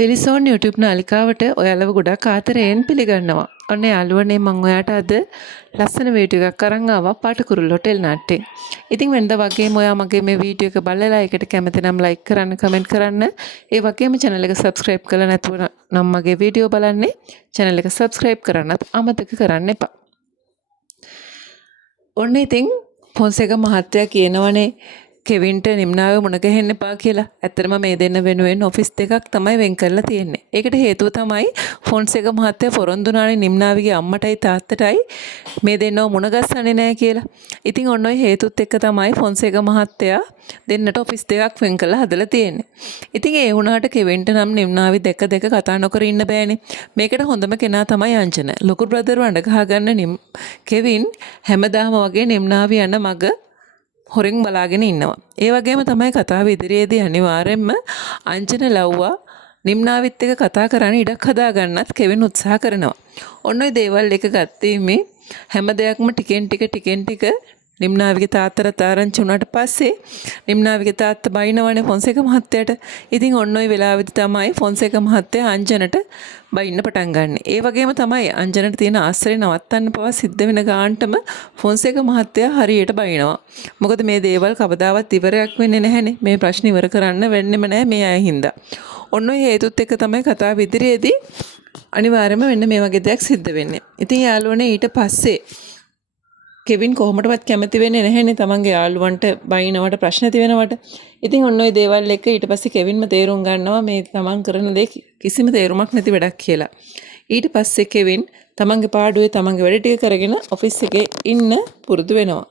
ටෙලිසෝන් YouTube නාලිකාවට ඔයාලව ගොඩක් ආදරයෙන් පිළිගන්නවා. ඔන්න යාළුවනේ මම ඔයාට අද ලස්සන වීඩියෝ එකක් අරන් ආවා පාටකුරුල්ල හොටෙල් නාට්‍යේ. ඉතින් වෙනදා වගේම ඔයා මගේ මේ වීඩියෝ එක බලලා ඒකට කැමති නම් ලයික් කරන්න, කමෙන්ට් කරන්න. ඒ වගේම channel එක subscribe කරලා නැතුව නම් මගේ වීඩියෝ බලන්නේ channel එක subscribe කරන්නත් අමතක කරන්න එපා. ඔන්න ඉතින් ෆොන්සේක මහත්තයා කියනවනේ කෙවින්ට නිම්නාවේ මුණ ගැහෙන්න එපා කියලා. ඇත්තටම මේ දෙන්න වෙනුවෙන් ඔෆිස් දෙකක් තමයි වෙන් කරලා තියෙන්නේ. ඒකට හේතුව තමයි ෆොන්සේක මහත්තයා පොරොන්දුනානේ නිම්නාවිගේ අම්මටයි තාත්තටයි මේ දෙන්නව මුණ ගැස්සන්නේ නැහැ කියලා. ඉතින් ඔන්න ඔය හේතුත් එක්ක තමයි ෆොන්සේක මහත්තයා දෙන්නට ඔෆිස් දෙකක් වෙන් කරලා හදලා තියෙන්නේ. ඉතින් ඒ වුණාට කෙවින්ට නම් නිම්නාවි දෙක කතා නොකර ඉන්න බෑනේ. මේකට හොඳම කෙනා තමයි අංජන. ලොකු බ්‍රදර්ව අඬ ගහගන්න කෙවින් හැමදාම වගේ නිම්නාවි යන මග හොරෙන් බලාගෙන ඉන්නවා. ඒ වගේම තමයි කතාව ඉදිරියේදී අනිවාර්යෙන්ම අංජන ලව්වා නිම්නාවිත් එක්ක කතා කරන්න ඉඩක් හදා ගන්නත් කෙවින් උත්සාහ කරනවා. ඔන්න ඔය දේවල් එක ගත්තේ මේ හැම දෙයක්ම ටිකෙන් ටික නිම්නාවිගේ තාත්තට ආරංචි වුණාට පස්සේ නිම්නාවිගේ තාත්තා බයිනවනේ ෆොන්සේක මහත්තයාට. ඉතින් ඔන්න ඔය වෙලාවෙදි තමයි ෆොන්සේක මහත්තයා අංජනට බයින්න පටන් ගන්න. ඒ වගේම තමයි අංජනට තියෙන ආශ්‍රය නවත්තන්න පවා සිද්ධ වෙන ගානටම ෆොන්සේක මහත්තයා හරියට බයිනවා. මොකද මේ දේවල් කවදාවත් ඉවරයක් වෙන්නේ නැහැනේ. මේ ප්‍රශ්න ඉවර කරන්න වෙන්නෙම නැහැ මේ අය හින්දා. ඔන්න ඔය හේතුත් එක්ක තමයි කතාව ඉදිරියේදී අනිවාර්යයෙන්ම වෙන්න මේ වගේ දෙයක් සිද්ධ වෙන්නේ. ඉතින් යාළුවනේ ඊට පස්සේ කෙවින් කොහොමඩවත් කැමති වෙන්නේ නැහැනේ තමන්ගේ යාළුවන්ට බයිනවට ප්‍රශ්න ඇති වෙනවට. ඉතින් ඔන්න ඔය දේවල් එක්ක ඊට පස්සේ කෙවින්ම තේරුම් ගන්නවා මේ තමන් කරන දේ කිසිම තේරුමක් නැති වැඩක් කියලා. ඊට පස්සේ කෙවින් තමන්ගේ පාඩුවේ තමන්ගේ වැඩ ටික කරගෙන ඔෆිස් එකේ ඉන්න පුරුදු වෙනවා.